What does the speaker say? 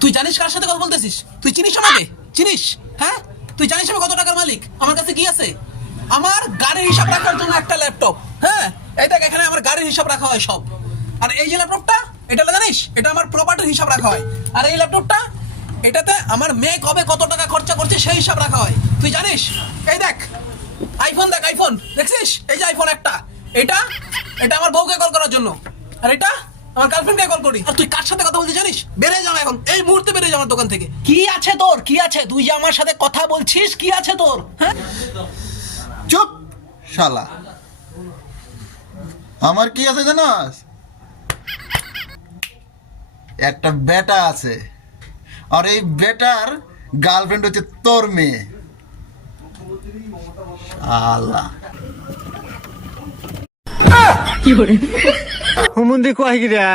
তুই জানিস কার সাথে কথা বলতেছিস? তুই চিনিস আমাকে? চিনিস? হ্যাঁ, তুই জানিস আমি কত টাকার মালিক? আমার কাছে কি আছে? আমার গাড়ির হিসাব রাখার জন্য একটা ল্যাপটপ। হ্যাঁ, এই দেখ, এখানে আমার গাড়ির হিসাব রাখা হয় সব। আর এই যে ল্যাপটপটা, এটা জানিস এটা আমার প্রপার্টির হিসাব রাখা হয়। আর এই ল্যাপটপটা, এটাতে আমার মেয়ে কবে কত টাকা খরচা করছে সেই হিসাব রাখা হয়। তুই জানিস? এই দেখ আইফোন, দেখ আইফোন দেখছিস? এই যে আইফোন একটা, এটা এটা আমার বউকে কল করার জন্য। আর এটা আমার গার্লফ্রেন্ডকে কল করি। আর তুই কার সাথে কথা বলছিস জানিস? বেরিয়ে যাও এখন, এই মুহূর্তে বেরিয়ে যাও আমার দোকান থেকে। কি আছে তোর? কি আছে? তুই যে আমার সাথে কথা বলছিস, কি আছে তোর? হ্যাঁ, চুপ শালা। আমার কি আছে জানাস? একটা বেটা আছে, আর এই বেটার গার্লফ্রেন্ড হচ্ছে তোর মেয়ে। শালা হুমুন্দি কয় গিরা